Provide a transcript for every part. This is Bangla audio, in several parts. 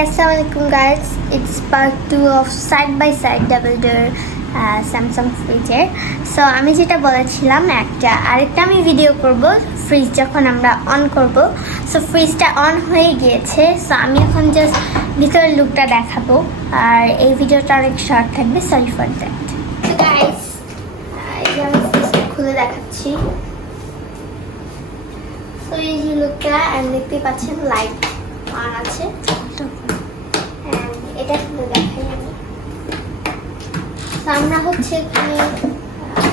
Assalamualaikum guys, it's part 2 of side by side double door Samsung fridge. So আমি যেটা বলেছিলাম আরেকটা আমি ভিডিও করব ফ্রিজ যখন আমরা অন করব। সো ফ্রিজটা অন হয়ে গিয়েছে, সো আমি এখন জাস্ট ভিতরের লুকটা দেখাবো, আর এই ভিডিওটা অনেক শর্ট থাকবে, সরি ফর দ্যাট। তো গাইস এই যে আমি ফ্রিজটা খুলে দেখাচ্ছি। সো এই যে লুকটা দেখতে পাচ্ছেন, লাইট অন আছে, এটা খুলে দেখাই আমি। আমরা হচ্ছে এখানে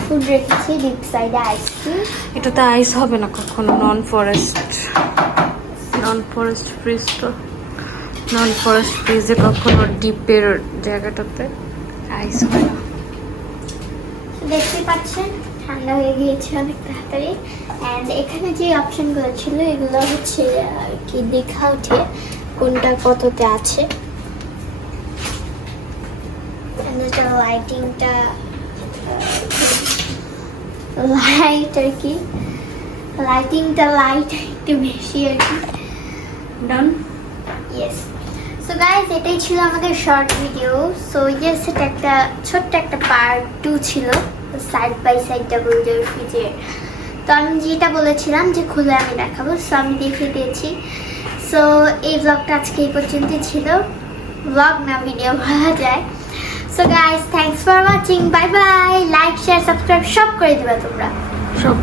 ফুড রেখেছি, ডিপ সাইডে আইসক্রিম। এটাতে আইস হবে না কখনো, নন ফরেস্ট ফ্রিজ। তো নন ফরেস্ট ফ্রিজে কখনো ডিপের জায়গাটাতে আইস হয় না। দেখতে পাচ্ছেন ঠান্ডা হয়ে গিয়েছে অনেক তাড়াতাড়ি। অ্যান্ড এখানে যে অপশনগুলো ছিল এগুলো হচ্ছে আর কি দেখা ওঠে কোনটা কততে আছে। এটা লাইটিংটা লাইট আর কি, লাইটিংটা লাইট একটু বেশি আর কি। ডান, ইয়েস। সো গাইজ এটাই ছিল আমাদের শর্ট ভিডিও। সো ইয়েস, এটা একটা ছোট্ট একটা পার্ট 2 ছিল side by side double door ফ্রিজের। তো আমি যেটা বলেছিলাম যে খুলে আমি দেখাবো, সো আমি দেখিয়ে দিয়েছি। সো এই ব্লগটা আজকে এই পর্যন্তই ছিল, ব্লগ না ভিডিও বলা যায়। So guys thanks for watching, bye bye. Like share subscribe সব করে দিবা তোমরা, সব।